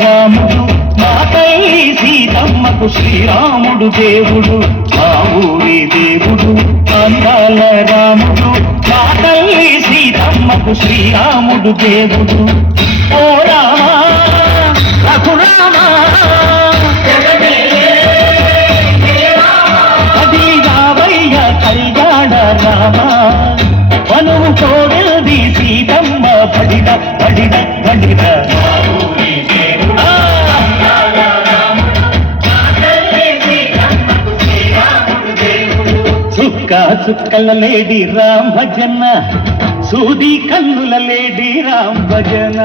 రాముడు మా తల్లి సీతమ్మకు శ్రీరాముడు దేవుడు మా ఊరి దేవుడు అందాల రాముడు మా తల్లి సీతమ్మకు శ్రీరాముడు దేవుడు ఓ రామా రఘురామా అది రావయ్య కళ్యాణ రామా వనువు కోడెల్ది సీతమ్మ పడిన పడిన పడిన చుక్క చుక్కల లేడి రామ్ భజన సూది కన్నుల లేడి రామ్ భజన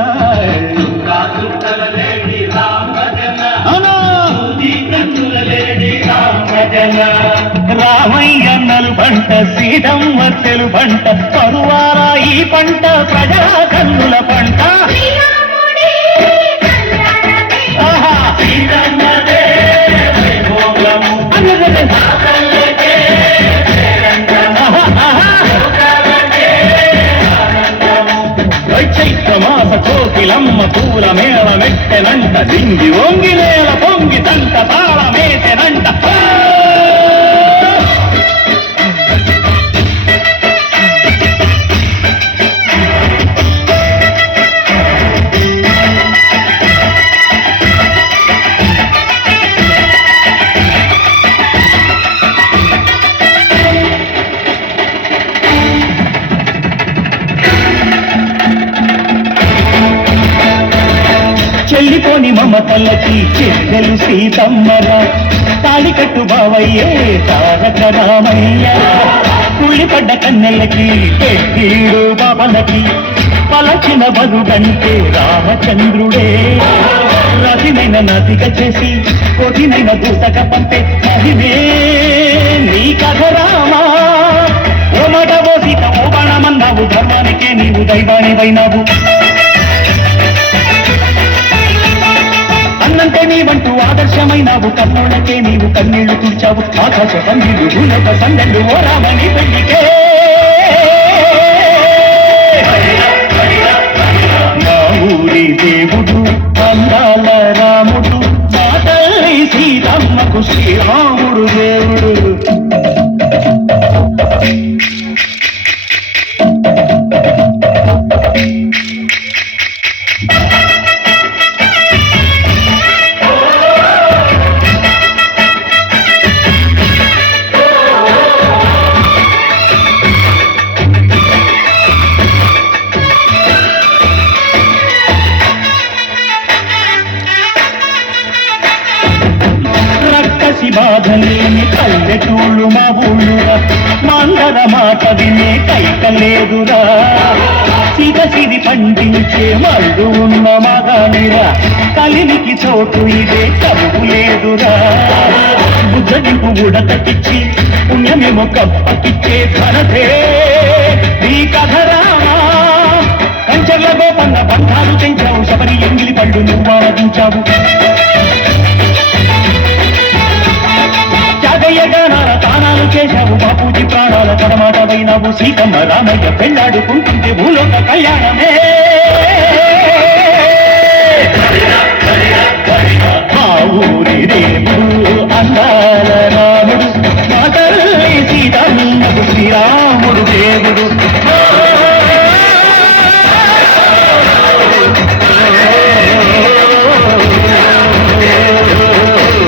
రామయ్య నలు పంట సీతమ్మ తెలు పంట పరువారా ఈ పంట ప్రజా కన్నుల పంట చైత్రమాస కోకిలమ్మ పూల మేళ మెట్టెనంట దింగి వంగి నేల పొంగి తంట తాళమేసెనంట చెల్లిపోని మమతలకి చెల్లెలు సీతమ్మరా తాళికట్టు బావయ్యే తారక రామయ్య కుళ్ళిపడ్డ కన్నెలకి పెద్దీడు బాబలకి పలచిన బరుగంటే రామచంద్రుడే రతినైన నదిగ చేసి కొటినైన దూతక పంపే మహిమే నీ కథ రామా ఓ మాట ఓ సీత ఓ బాణమన్నావు ధర్మానికే నీవు దైవానివైనావు అన్నంటే నీవంటూ ఆదర్శమైనావు కన్నోళ్ళకే నీవు కన్నీళ్లు తుడిచావు ఆకాశ సంధిలు భూలోక సందళ్ళు ఓ రామని పెళ్లికే మా ఊరి దేవుడు అందాల రాముడు మా తల్లి సీతమ్మకు శ్రీరాముడు దేవుడు బాధలేని పల్లెటూళ్ళు మా ఊళ్ళురా మందర మాట వినే కైకలేదురా సిగసిరి పండించే మళ్ళు ఉన్న మగానిరా కలినికి చోటు ఇదే కరువు లేదురా బుద్ధదింపు ఉడతకిచ్చి పుణ్యమేమో కప్పకిచ్చే ఘనతే నీ కథరామా కంచెల గోపన్న బంధాలు తెంచావు శబరి ఎంగిలి పళ్ళు నువ్వు ఆరాధించావు గానాల తానాలు చేశావు బాపూజీ ప్రాణాల కడమాట వైనావు సీతమ్మ రామయ్య పెళ్ళాడుకుంటుంటే భూలోక కళ్యాణమే